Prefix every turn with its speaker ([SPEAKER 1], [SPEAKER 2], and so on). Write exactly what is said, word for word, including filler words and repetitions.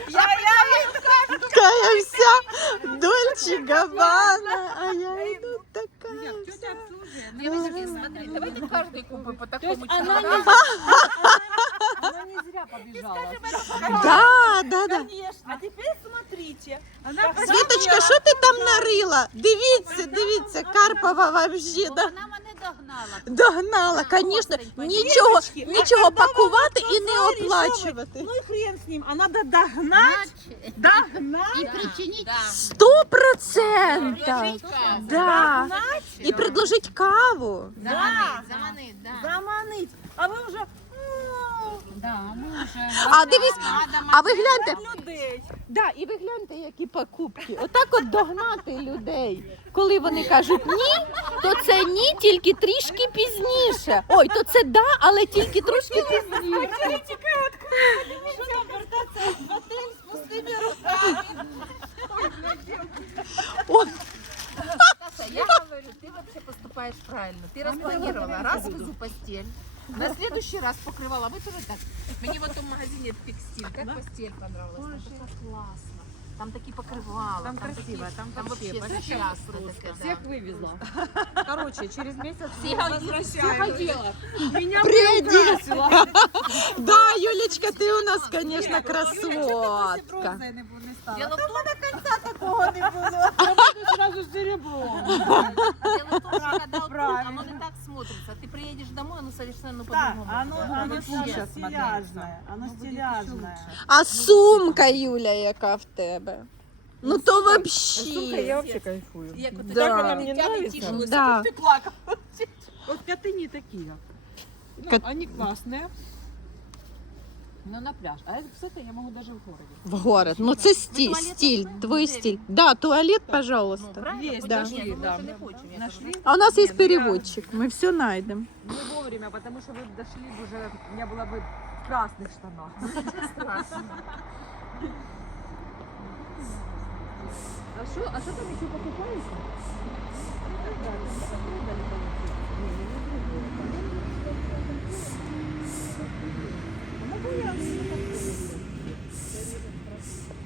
[SPEAKER 1] Я, я,
[SPEAKER 2] Такая вся Дольче Габбана, а я иду такая вся.
[SPEAKER 3] Ну, я говорю, смотри, давайте каждый купим по такому
[SPEAKER 1] она
[SPEAKER 3] чемодану.
[SPEAKER 1] не, она не зря побежала.
[SPEAKER 2] Да, да, да.
[SPEAKER 1] Конечно. А теперь смотрите. Она
[SPEAKER 2] Світочка, що ти там нарила? Дивіться, дивіться, Карпова вообще да,
[SPEAKER 3] Вона мене догнала.
[SPEAKER 2] догнала, звісно, нічого, нічого пакувати і не
[SPEAKER 1] Решала,
[SPEAKER 2] оплачувати.
[SPEAKER 1] Ну и хрен с ним. А надо догнать,
[SPEAKER 3] Значить,
[SPEAKER 1] догнать,
[SPEAKER 3] і причинити.
[SPEAKER 2] Сто процентів. Да.
[SPEAKER 1] догнать,
[SPEAKER 2] І предложить каву.
[SPEAKER 1] Да.
[SPEAKER 3] Заманить, заманить, да.
[SPEAKER 1] заманить. А ви вже
[SPEAKER 3] Да, ми вже...
[SPEAKER 2] А дивись, а ви гляньте,
[SPEAKER 1] м, людей.
[SPEAKER 2] да, і ви гляньте, які покупки. Отак от догнати людей. Коли вони кажуть ні, то це ні, тільки трішки пізніше. Ой, то це да, але тільки трошки пізніше.
[SPEAKER 1] Що нам вертатися в готель з пустими руками?
[SPEAKER 2] О,
[SPEAKER 3] Саша, я говорю, ты вообще поступаешь правильно. Ты распланировала разовую постель. На следующий раз покрывала. Мы тоже так. Мне в этом магазине текстиль. Как постель понравилась? Там такая классно. Там такие покрывала.
[SPEAKER 4] Там красиво,
[SPEAKER 3] такие-
[SPEAKER 4] там
[SPEAKER 3] там
[SPEAKER 4] вообще
[SPEAKER 3] вообще
[SPEAKER 4] вообще
[SPEAKER 3] зачастно
[SPEAKER 4] просто.
[SPEAKER 3] такая,
[SPEAKER 4] Всех
[SPEAKER 3] да.
[SPEAKER 4] вывезла. Короче, через месяц
[SPEAKER 3] Все
[SPEAKER 4] возвращаем. Меня
[SPEAKER 2] Привет.
[SPEAKER 4] украсила.
[SPEAKER 2] да, Юлечка, ти у нас, звісно, красотка.
[SPEAKER 4] Бронзой не бу- не стала.
[SPEAKER 3] Дело в том,
[SPEAKER 1] Такого не було.
[SPEAKER 4] Я буду сразу с серебром.
[SPEAKER 3] дело в том, что когда вот тут,
[SPEAKER 1] Правильно.
[SPEAKER 3] оно не так смотрится. Ты приедешь домой, оно совершенно
[SPEAKER 1] Так,
[SPEAKER 3] по-другому.
[SPEAKER 1] оно,
[SPEAKER 3] будет.
[SPEAKER 1] оно
[SPEAKER 4] будет
[SPEAKER 1] вообще
[SPEAKER 4] лучше
[SPEAKER 1] стиляжное. Оно стиляжное.
[SPEAKER 2] А сумка, Юля, яка в тебе? Ну то вообще.
[SPEAKER 4] вообще кайфую.
[SPEAKER 3] Як от
[SPEAKER 2] Да.
[SPEAKER 3] так
[SPEAKER 2] вона
[SPEAKER 4] мені
[SPEAKER 3] дитя
[SPEAKER 4] нравиться.
[SPEAKER 3] тішилося,
[SPEAKER 2] Да.
[SPEAKER 3] тут ти плакав.
[SPEAKER 4] Вот коты не такие. Ну,
[SPEAKER 2] Кот-
[SPEAKER 4] они классные. Но на пляж. А с этой я могу даже в городе.
[SPEAKER 2] В город. Ну це стиль,
[SPEAKER 3] туалет
[SPEAKER 2] стиль,
[SPEAKER 3] нашли?
[SPEAKER 2] твой стиль. Да, туалет,
[SPEAKER 3] Ну,
[SPEAKER 2] пожалуйста.
[SPEAKER 3] правильно,
[SPEAKER 4] Есть,
[SPEAKER 3] хоть
[SPEAKER 2] да.
[SPEAKER 3] нашли,
[SPEAKER 4] Нашли,
[SPEAKER 3] но
[SPEAKER 4] да.
[SPEAKER 3] мы уже не хочем. Я
[SPEAKER 4] Нашли.
[SPEAKER 3] говорю,
[SPEAKER 2] А у нас є
[SPEAKER 4] Ні, ну я-
[SPEAKER 2] переводчик, ми все знайдемо.
[SPEAKER 4] Не вовремя, потому что вы дошли бы уже, я была бы в красных штанах.
[SPEAKER 3] страшно.
[SPEAKER 4] А что, а что там еще покупаете? Да, там продали, получается.